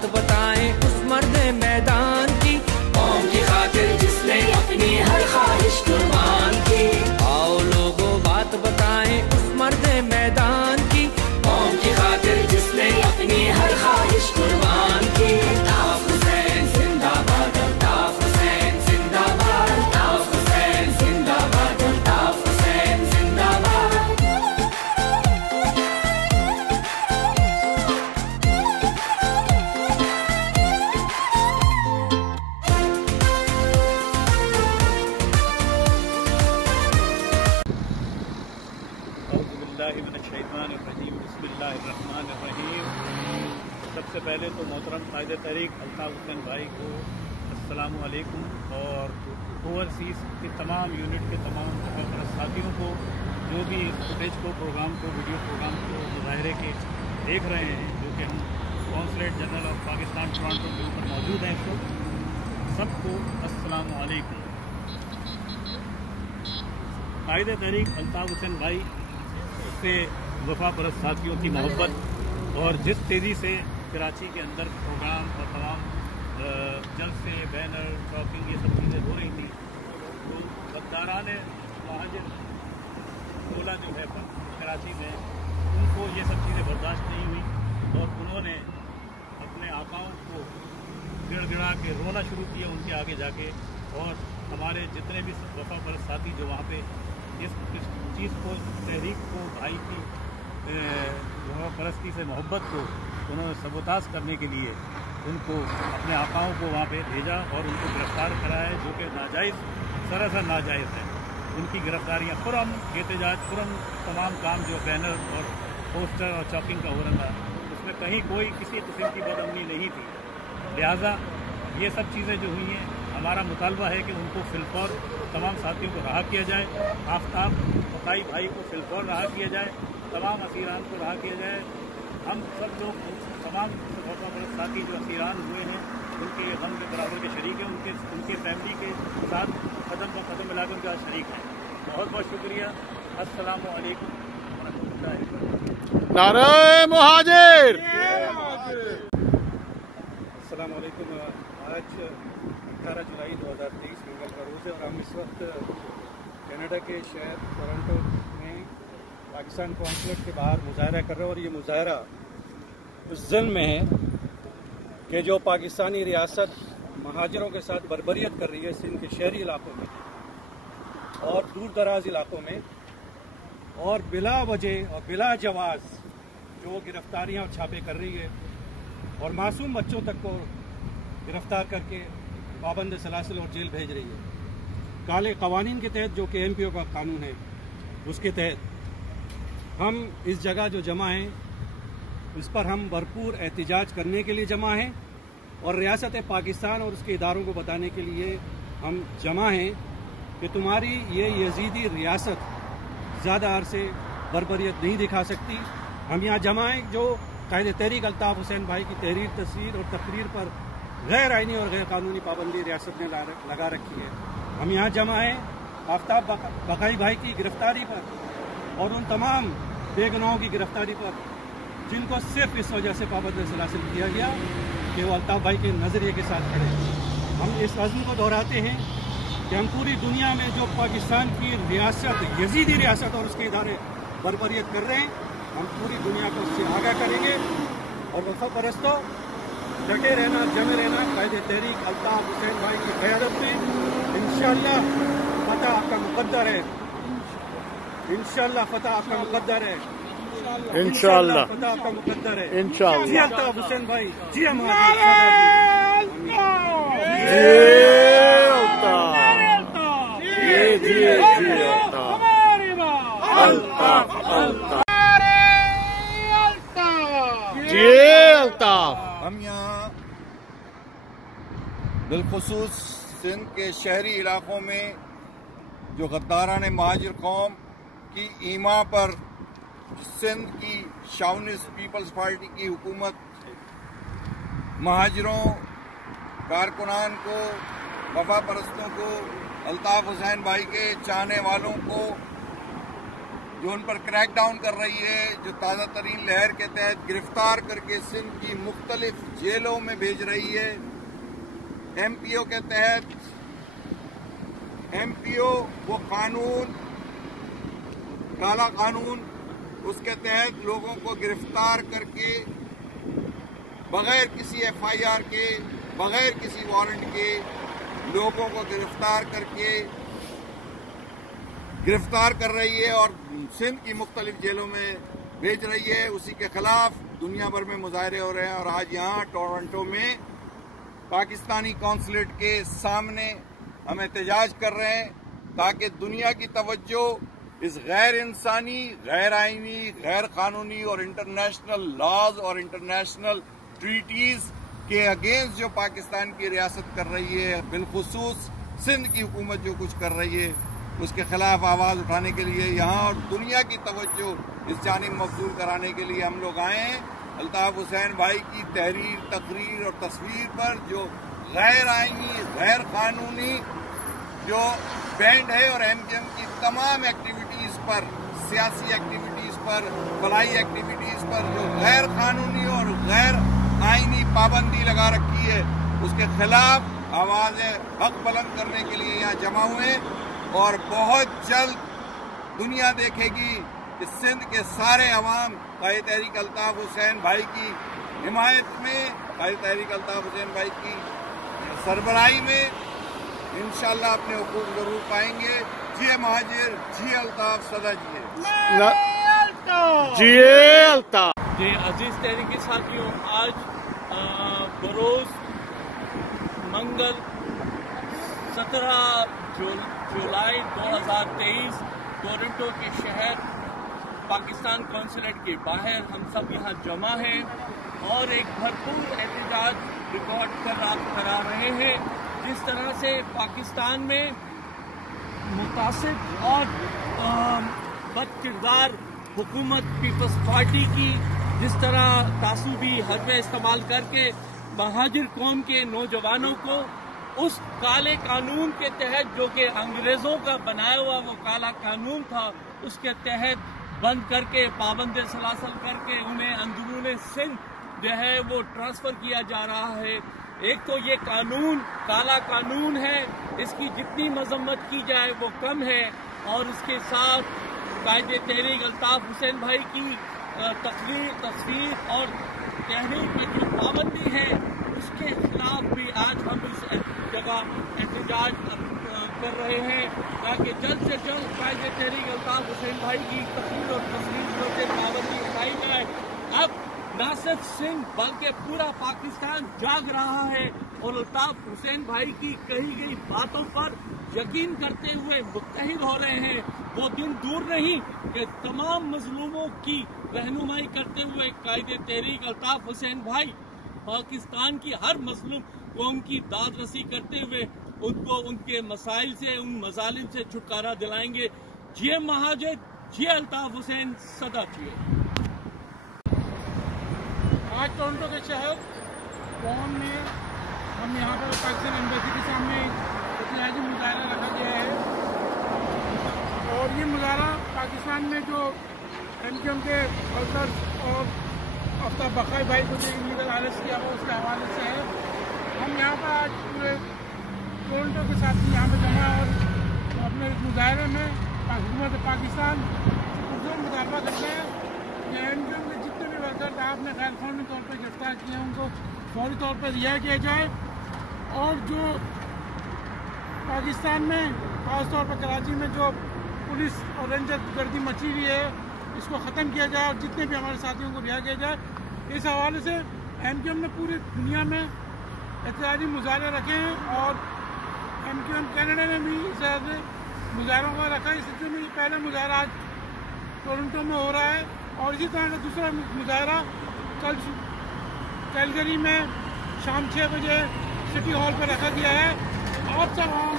बात बताएं उस मर्द मैदान की, कौम की खातिर जिसने अपनी हर ख्वाहिश कुर्बान की। आओ लोगों बात बताएं उस मर्द मैदान की, कौम की खातिर जिसने अपनी हर ख्वाहिश कुर्बान की। अल्ताफ हुसैन जिंदाबाद, अल्ताफ हुसैन जिंदाबाद, अल्ताफ हुसैन जिंदाबाद, अल्ताफ हुसैन जिंदाबाद। बिस्मिल्लाहिर्रहमानिर्रहीम। सबसे पहले तो मोहतरम कायदे तहरीक अल्ताफ हुसैन भाई को अस्सलामु अलैकुम, और ओवरसीज़ के तमाम यूनिट के तमाम साथियों को जो भी इस फुटेज को, प्रोग्राम को, वीडियो प्रोग्राम को मुजाहरे के देख रहे हैं, जो कि हम consulate general of Pakistan Toronto के ऊपर मौजूद हैं, तो सबको अस्सलामु अलैकुम। कायदे तहरीक अल्ताफ हुसैन भाई से वफा परस्त साथियों की मोहब्बत, और जिस तेज़ी से कराची के अंदर प्रोग्राम और तमाम जलसे, बैनर, चॉकिंग, ये सब चीज़ें हो रही थी, तो गद्दारान महाजिर टोला जो है कराची में, उनको ये सब चीज़ें बर्दाश्त नहीं हुई, और उन्होंने अपने आकाओं को गिड़गिड़ा के रोना शुरू किया उनके आगे जाके। और हमारे जितने भी वफा परस्त साथी जो वहाँ पे इस चीज़ को, तहरीक को, भाई की वफा परस्ती से मोहब्बत को उन्होंने सबोताज करने के लिए उनको अपने आकाओं को वहाँ पे भेजा और उनको गिरफ़्तार कराया, जो कि नाजायज़, सरासर नाजायज़ है। उनकी गिरफ़्तारियाँ पुरअमन एहतजाज, पुरअमन तमाम काम जो बैनर और पोस्टर और चॉकिंग का हो रहा था, उसमें कहीं कोई किसी किस्म की बदअमनी नहीं थी। लिहाजा ये सब चीज़ें जो हुई हैं, हमारा मुतालबा है कि उनको फिलफौर तमाम साथियों को रहा किया जाए। आफ्ताब फताई भाई को फिलफौर रहा किया जाए, तमाम असीरान को रहा किया जाए। हम सब लोग, तमाम वफा परस्त साथी जो असीरान हुए हैं, उनके गम के बराबर के शरीक हैं, उनके फैमिली के साथ कदम ब कदम मिलाकर उनका शरीक है। बहुत बहुत शुक्रिया। अस्सलामु अलैकुम व रहमतुल्लाहि व बरकातहू। नारे मुहाजिर। अस्सलामु अलैकुम। आज 18 जुलाई 2023 मंगल का रोज़ है, और हम इस वक्त कनाडा के शहर टोरंटो में पाकिस्तान कॉन्सुलेट के बाहर मुजाहरा कर रहे हैं। और ये मुजाहरा उस ज़िल्म में है कि जो पाकिस्तानी रियासत महाजिरों के साथ बर्बरियत कर रही है सिंध के शहरी इलाकों में और दूर दराज इलाकों में, और बिला वजह और बिला जवाज़ जो गिरफ्तारियां और छापे कर रही है, और मासूम बच्चों तक को गिरफ्तार करके पाबंद सलासिल और जेल भेज रही है। काले कवानीन के तहत, जो कि MPO का कानून है, उसके तहत हम इस जगह जो जमा हैं, इस पर हम भरपूर एहतजाज करने के लिए जमा हैं, और रियासत पाकिस्तान और उसके इदारों को बताने के लिए हम जमा हैं कि तुम्हारी ये यजीदी रियासत ज़्यादा अरसे बर्बरियत नहीं दिखा सकती। हम यहाँ जमा हैं जो कायदे तहरीक अल्ताफ हुसैन भाई की तहरीर, तस्वीर और तकरीर पर गैर आइनी और गैर कानूनी पाबंदी रियासत ने लगा रखी है। हम यहाँ जमा हैं आफ्ताब बकाई भाई की गिरफ्तारी पर, और उन तमाम बेगुनाहों की गिरफ्तारी पर जिनको सिर्फ इस वजह से पाबंद सलासिल किया गया कि वो अल्ताफ भाई के नज़रिए के साथ खड़े। हम इस अज़्म को दोहराते हैं कि हम पूरी दुनिया में जो पाकिस्तान की रियासत, यजीदी रियासत और उसके इदारे बर्बरियत कर रहे हैं, हम पूरी दुनिया को उससे आगाह करेंगे। और वफा परस्तों, डटे रहना, जमे रहना कायदे तहरीक अल्ताफ हुसैन भाई की क़यादत में। इंशाअल्लाह फतह आपका मुक़द्दर है, इंशाअल्लाह फतह आपका मुक़द्दर है, इंशाअल्लाह फतह आपका मुक़द्दर है। इंशाअल्लाह। जी अल्ताफ हुसैन भाई, जी हमारे हम यहाँ बिलखुसूस सिंध के शहरी इलाकों में जो गद्दारान महाजिर कौम की ईमा पर सिंध की शावनिस्ट पीपल्स पार्टी की हुकूमत महाजिरों, कारकुनान को, वफा परस्तों को, अल्ताफ हुसैन भाई के चाहने वालों को جو ان پر کریک ڈاؤن کر رہی ہے، جو تازہ ترین لہر کے تحت گرفتار کر کے سندھ کی مختلف جیلوں میں بھیج رہی ہے۔ ایم پی او کے تحت ایم پی او وہ قانون، کالا قانون، اس کے تحت لوگوں کو گرفتار کر کے بغیر کسی ایف آئی آر کے، بغیر کسی وارنٹ کے لوگوں کو گرفتار کر رہی ہے اور سندھ کی مختلف جیلوں میں بھیج رہی ہے۔ اسی کے خلاف دنیا بھر میں مظاہرے ہو رہے ہیں اور آج یہاں ٹورنٹو میں پاکستانی قونصلیٹ کے سامنے ہم احتجاج کر رہے ہیں تاکہ دنیا کی توجہ اس غیر انسانی، غیر آئینی، غیر قانونی اور انٹرنیشنل لاز اور انٹرنیشنل ٹریٹیز کے اگینسٹ جو پاکستان کی ریاست کر رہی ہے، بالخصوص سندھ کی حکومت جو کچھ کر رہی ہے، اس کے خلاف آواز اٹھانے کے لیے یہاں اور دنیا کی توجہ اس جانب مبذول کرانے کے لیے ہم لوگ آئے ہیں۔ الطاف حسین بھائی کی تحریر، تقریر اور تصویر پر جو غیر آئینی، غیر قانونی جو بینڈ ہے اور ایم کیو ایم کی تمام ایکٹیویٹیز پر، سیاسی ایکٹیویٹیز پر، فلاحی ایکٹیویٹیز پر جو غیر قانونی اور غیر آئینی پابندی لگا رکھی ہے، اس کے خلاف آوازیں حق بلند کرنے کے لیے یہاں جمع ہوئے اور بہت جلد دنیا دیکھے گی کہ سندھ کے سارے عوام قائد تحریک الطاف حسین بھائی کی حمایت میں، قائد تحریک الطاف حسین بھائی کی سربراہی میں انشاءاللہ اپنے حقوق ضرور پائیں گے۔ جی مہاجر، جی الطاف، سدا جی الطاف۔ جی عزیز تحریکی ساتھیوں، آج بروز منگل 17 جولائی 2023 ٹورنٹو کے شہر پاکستان قونصلیٹ کے باہر ہم سب یہاں جمع ہیں اور ایک بھرپور احتجاج ریکارڈ کرا رہے ہیں۔ جس طرح سے پاکستان میں متعصب اور بد کردار حکومت پیپلز پارٹی کی جس طرح تعصبی حربے استعمال کر کے مہاجر قوم کے نوجوانوں کو اس کالے قانون کے تحت، جو کہ انگریزوں کا بنایا ہوا وہ کالا قانون تھا، اس کے تحت بند کر کے، پابند سلاسل کر کے انہیں اندرون سندھ جو ہے وہ ٹرانسفر کیا جا رہا ہے۔ ایک تو یہ قانون کالا قانون ہے، اس کی جتنی مذمت کی جائے وہ کم ہے، اور اس کے ساتھ قائد تحریک الطاف حسین بھائی کی تقریر، تصویر اور تحریر پہ جو پابندی ہے اس کے خلاف بھی آج ہم اس جگہ احتجاج کر رہے ہیں تاکہ جلد سے جلد قائد تحریک الطاف حسین بھائی کی تقریر اور تصویر پہ پابندی اٹھائی جائے۔ اب نہ صرف سندھ بلکہ پورا پاکستان جاگ رہا ہے اور الطاف حسین بھائی کی کہی گئی باتوں پر یقین کرتے ہوئے متحد ہو رہے ہیں۔ وہ دن دور نہیں کہ تمام مظلوموں کی رہنمائی کرتے ہوئے قائد تحریک الطاف حسین بھائی پاکستان کی ہر مظلوم قوم کی داد رسی کرتے ہوئے ان کو ان کے مسائل سے، ان مظالم سے چھٹکارا دلائیں گے۔ جی مہاجر، جی الطاف حسین، سدا چیئے۔ آج ٹورنٹو کے شہر قوم میں ہم یہاں پر پاکستان ایمبیسی کے سامنے احتجاجی مظاہرہ رکھا گیا ہے، اور یہ مظاہرہ پاکستان میں جو ایم کیو ایم کے ورکرز اور آفتاب بقائی بھائی کو جو لیگل ارسٹ کیا ہوا اس کے حوالے سے ہے۔ ہم یہاں پر آج پورے ٹورنٹو کے ساتھ یہاں پہ جمع اور اپنے اس مظاہرے میں حکومت پاکستان سے پرزور مطالبہ کرتے ہیں کہ ایم کیو ایم کے جتنے بھی ورکر آپ نے غیر قانونی طور پر گرفتار کیے ہیں ان کو فوری طور پر رہا کیا جائے، اور جو پاکستان میں خاص طور پر کراچی میں جو پولیس اور رینجر گردی مچی ہوئی ہے اس کو ختم کیا جائے، اور جتنے بھی ہمارے ساتھیوں کو رہا کیا جائے۔ اس حوالے سے ایم کیو ایم نے پوری دنیا میں احتجاجی مظاہرے رکھے ہیں، اور ایم کیو ایم کینیڈا نے بھی اس طرح سے مظاہروں کا رکھا ہے۔ اس سلسلے میں یہ پہلا مظاہرہ آج ٹورنٹو میں ہو رہا ہے، اور اسی طرح کا دوسرا مظاہرہ کل کیلگری میں شام 6 بجے سٹی ہال پر رکھا گیا ہے۔ آپ سب عوام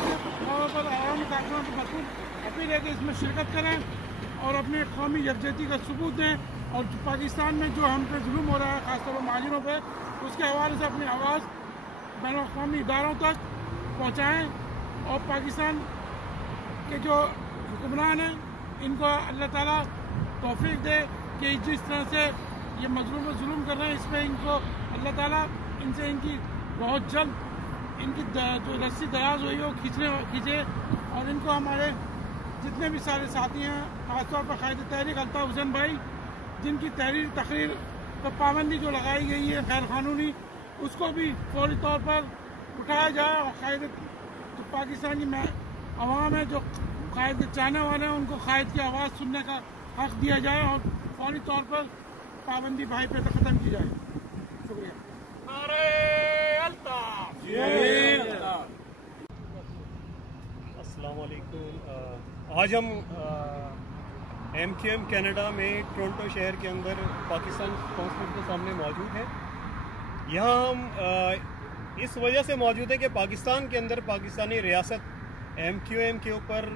کارکنوں کو مخصوص اپیل ہے کہ اس میں شرکت کریں اور اپنے قومی یکجہتی کا ثبوت دیں، اور پاکستان میں جو ہم پہ ظلم ہو رہا ہے خاص طور پر مہاجروں پہ، اس کے حوالے سے اپنی آواز بین الاقوامی اداروں تک پہنچائیں، اور پاکستان کے جو حکمران ہیں इनको अल्लाह ताला तौफीक दे कि जिस तरह से ये मजलूम जुल्म कर रहे हैं इसमें इनको अल्लाह ताला इनसे इनकी बहुत जल्द इनकी जो रस्सी दराज हुई है वो खींचे और इनको हमारे जितने भी सारे साथी हैं खासतौर पर कायदे तहरीक अल्ताफ हुसैन भाई जिनकी तकरीर पर पाबंदी जो लगाई गई है गैर कानूनी उसको भी फौरी तौर पर उठाया जाए और कायदे जो पाकिस्तानी अवाम है जो कायदे चाहने वाले हैं उनको कायद की आवाज़ सुनने का हक दिया जाए और फौरी तौर पर पाबंदी भाई पे ख़त्म की जाए। शुक्रिया। अस्सलाम वालेकुम। आज हम MQM कनाडा में टोरंटो शहर के अंदर पाकिस्तान कौंसलेट के सामने मौजूद हैं। यहाँ हम इस वजह से मौजूद है कि पाकिस्तान के अंदर पाकिस्तानी रियासत MQM के ऊपर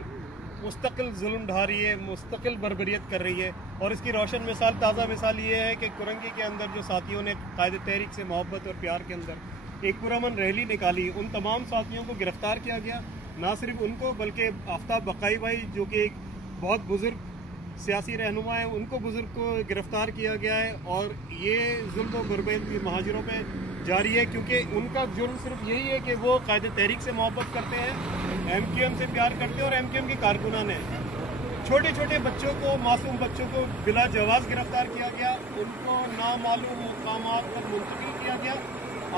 मुस्तकिल जुल्म ढा रही है, मुस्तकिल बर्बरियत कर रही है और इसकी रोशन मिसाल, ताज़ा मिसाल ये है कि कुरंगी के अंदर जो साथियों ने कायदे तहरीक से मोहब्बत और प्यार के अंदर एक पुरअमन रैली निकाली, उन तमाम साथियों को गिरफ़्तार किया गया। ना सिर्फ उनको बल्कि आफ्ताब बकाई भाई जो कि एक बहुत बुज़ुर्ग सियासी रहनुमा है, उनको बुज़ुर्ग को गिरफ़्तार किया गया है और ये जुल्म व बर्बरियत महाजिरों पे जारी है क्योंकि उनका जुर्म सिर्फ यही है कि वो कायदे तहरीक से मोहब्बत करते हैं, MQM से प्यार करते हैं और MQM की कारकुनान है। छोटे छोटे बच्चों को, मासूम बच्चों को बिला जवाज़ गिरफ़्तार किया गया, उनको नामालूम मुकामात पर मुंतकिल किया गया।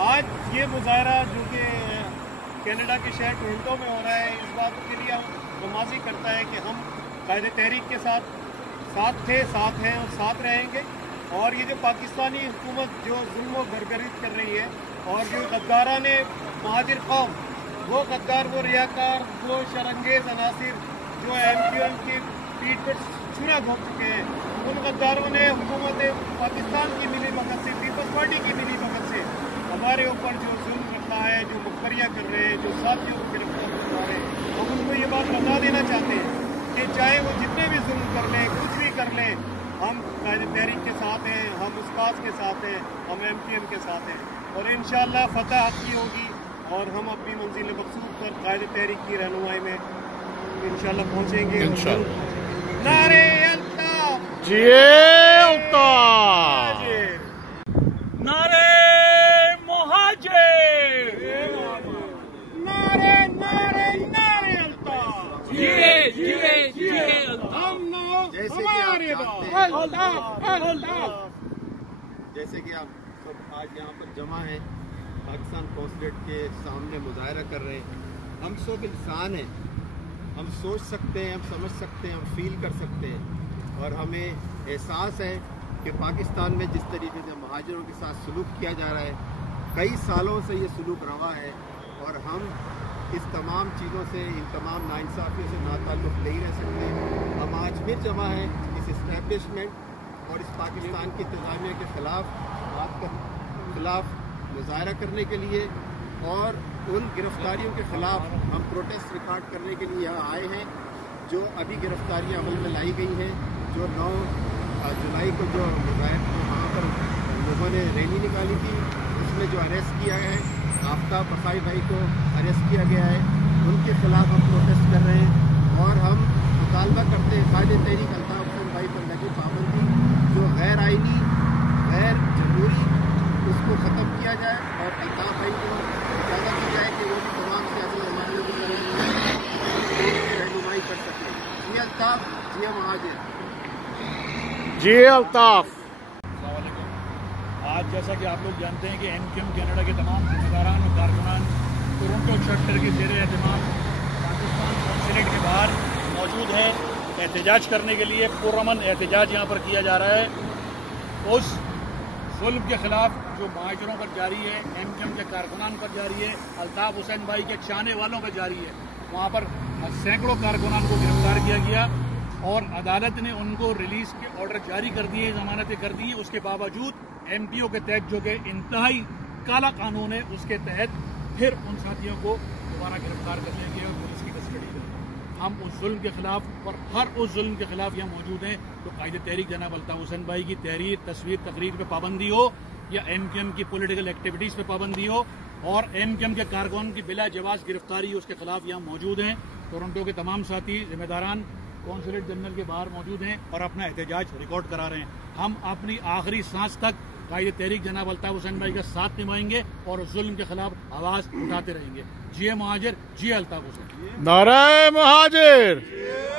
आज ये मुजाहरा जो कि कनाडा के शहर टोरंटो में हो रहा है, इस बात के लिए नमाजी करता है कि हम कायदे तहरीक के साथ थे, साथ हैं और साथ रहेंगे। और ये जो पाकिस्तानी हुकूमत जो जुल्म व बर्बरियत कर रही है और जो गद्दारा ने महाजिर कौम, वो गद्दार, वो रियाकार, वो शरंगेज़ अनासिर जो MQM की पीठ पर छुरा घोंप चुके हैं, उन गद्दारों ने हुकूमत पाकिस्तान की मिली भगत से, पीपल्स पार्टी की मिली भगत से हमारे ऊपर जो जुल्म रखा है, जो मुखबरियाँ कर रहे हैं, जो साथियों को गिरफ्तार करवा रहे हैं, हम उनको ये बात बता देना चाहते हैं कि चाहे वो जितने भी जुल्म कर लें, कुछ भी कर लें, हम कायदे तहरीक के साथ हैं, हम उस काज के साथ हैं, हम MQM के साथ हैं और इंशाअल्लाह फतह हक की होगी और हम अपनी मंजिल मकसूद पर कायदे तहरीक की रहनुमाई में इंशाअल्लाह पहुँचेंगे। नारे अल्ताफ, नारे मुहाजिर, नारे नारे नारे अल्ताफ, जिए जिए जिए हम जैसे कि आप सब आज यहाँ पर जमा हैं, पाकिस्तान कौंसलेट के सामने मुजाहरा कर रहे हैं। हम सब इंसान हैं, हम सोच सकते हैं, हम समझ सकते हैं, हम फील कर सकते हैं और हमें एहसास है कि पाकिस्तान में जिस तरीके से महाजिरों के साथ सलूक किया जा रहा है, कई सालों से ये सलूक रवा है और हम इस तमाम चीज़ों से, इन तमाम नाइंसाफ़ियों से नाताल्लुक़ नहीं रह सकते। हम आज फिर जमा हैं इस इस्टेब्लिशमेंट और इस पाकिस्तान की इंतज़ामिया के खिलाफ मुजाहरा करने के लिए और उन गिरफ्तारियों के ख़िलाफ़ हम प्रोटेस्ट रिकॉर्ड करने के लिए यहाँ आए हैं। जो अभी गिरफ्तारियाँ अमल में लाई गई हैं, जो 9 जुलाई को जो वहाँ पर लोगों ने रैली निकाली थी, उसमें जो अरेस्ट किया है, आफ्ताब बकाई भाई को अरेस्ट किया गया है, उनके खिलाफ हम प्रोटेस्ट कर रहे हैं और हम मुतालबा करते हैं कायदे तहरीक अल्ताफ हुसैन भाई पर लगी पाबंदी जो गैर आइनी, गैर जमहूरी, उसको ख़त्म किया जाए और अल्ताफ भाई को इजाज़त दी जाए कि वो भी तमाम सियासी मामलों की रहनुमाई कर सकें। जी अल्ताफ, जी महाजिर, जी अल्ताफ। आज जैसा कि आप लोग जानते हैं कि MQM कनाडा के तमाम जिम्मेदारान और कारकुनान टोरंटो चैप्टर के ज़ेरे एहतमाम पाकिस्तान कौंसलेट के बाहर मौजूद है। एहतजाज करने के लिए पुरअमन एहतजाज यहाँ पर किया जा रहा है। उस जुल्म के ख़िलाफ़ जो महाजिरों पर जारी है, MQM के कारकुनान पर जारी है, अल्ताफ हुसैन भाई के चाहने वालों पर जारी है। वहाँ पर सैकड़ों कारकुनान को गिरफ्तार किया गया और अदालत ने उनको रिलीज़ के ऑर्डर जारी कर दिए, ज़मानतें कर दी। उसके बावजूद MPO के तहत जो कि इंतहाई काला कानून है, उसके तहत फिर उन साथियों को दोबारा गिरफ्तार कर लेंगे और पुलिस की कस्टडी में। हम उस जुल्म के ख़िलाफ़ और हर उस जुल्म के ख़िलाफ़ यहाँ मौजूद हैं। तो कायदे तहरीक जनाब अल्ताफ हुसैन भाई की तहरीर, तस्वीर, तकरीर पर पाबंदी हो या MQM की पॉलिटिकल एक्टिविटीज़ पर पाबंदी हो और MQM के कारकुनान की बिला जवाज़ गिरफ्तारी, उसके ख़िलाफ़ यहाँ मौजूद हैं। टोरंटो के तमाम साथी जिम्मेदारान कौंसलेट जनरल के बाहर मौजूद हैं और अपना एहतजाज रिकॉर्ड करा रहे हैं। हम अपनी आखिरी सांस तक कायदे तहरीक जनाब अल्ताफ हुसैन भाई का साथ निभाएंगे और जुल्म के खिलाफ आवाज़ उठाते रहेंगे। जिये महाजिर, जिये अल्ताफ हुसैन। नारे महाजिर।